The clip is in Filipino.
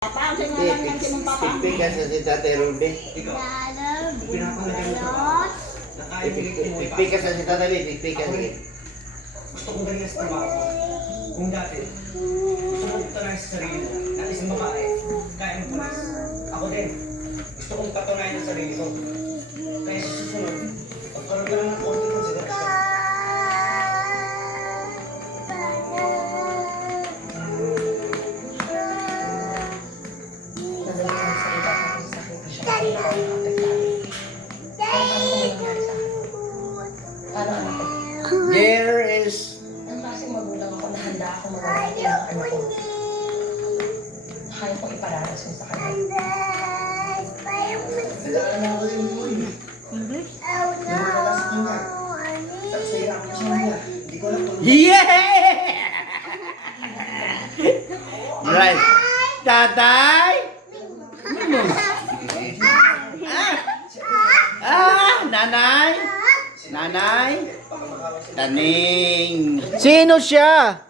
Papa, sa'yo nga lang yung sinong papa. Ipikas sa si Tate Rudy. Ipikas sa si Tate Rudy. Ipikas sa Gusto kong ganyan sa trabaho ko. Kung dati, gusto kong patunayan sa sarili mo na isang babae, kaya ng pulis. Ako din, gusto kong patunayan sa sarili ko. Kaya sa susunod, pagkaroon ka lang ng konting konsiderasyon. There is... Ang klaseng magulang ako na handa ako mawala ng anak ko. Kaya kong ipararas yun sa kanya. Yeah! Right. Tatay? Nanay? Nanay? Taning. Sino siya?